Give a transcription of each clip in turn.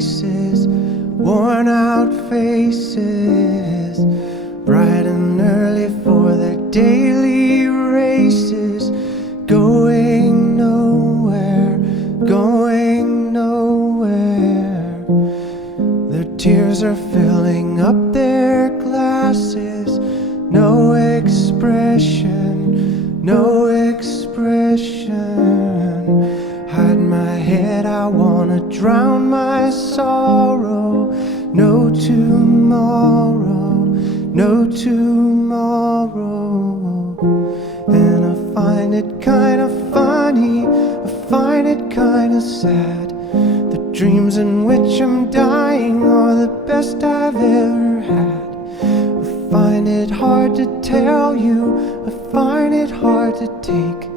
traces, worn out faces, bright and early for their daily races, going nowhere, going nowhere. Their tears are filling up their glasses, no expression, no expression. Hide my head, I wanna drown my sorrow. No tomorrow, no tomorrow. And I find it kinda funny, I find it kinda sad. The dreams in which I'm dying are the best I've ever had. I find it hard to tell you, I find it hard to take.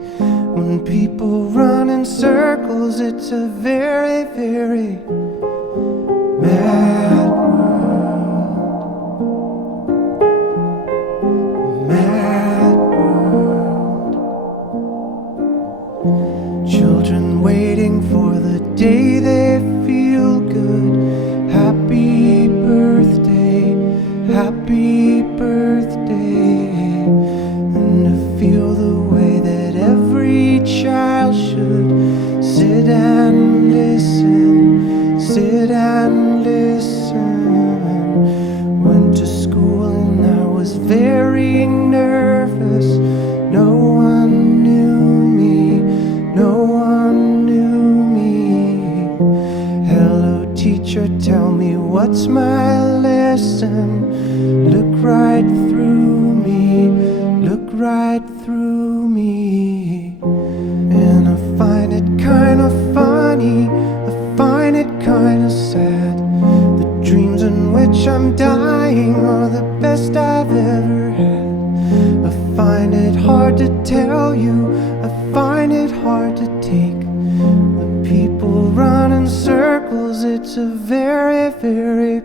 When people run in circles, it's a very, very mad world. Mad world. Children waiting for the day they feel good. Happy birthday, happy birthday. And to feel the way that every child should sit and listen, sit and listen. Went to school and I was very nervous. No one knew me, no one knew me. Hello teacher, tell me what's my lesson. Look right through me, look right through me. And I find it kinda funny, I find it kinda sad. The dreams in which I'm dying are the best I've ever had. I find it hard to tell you, I find it hard to take. When people run in circles, it's a very, very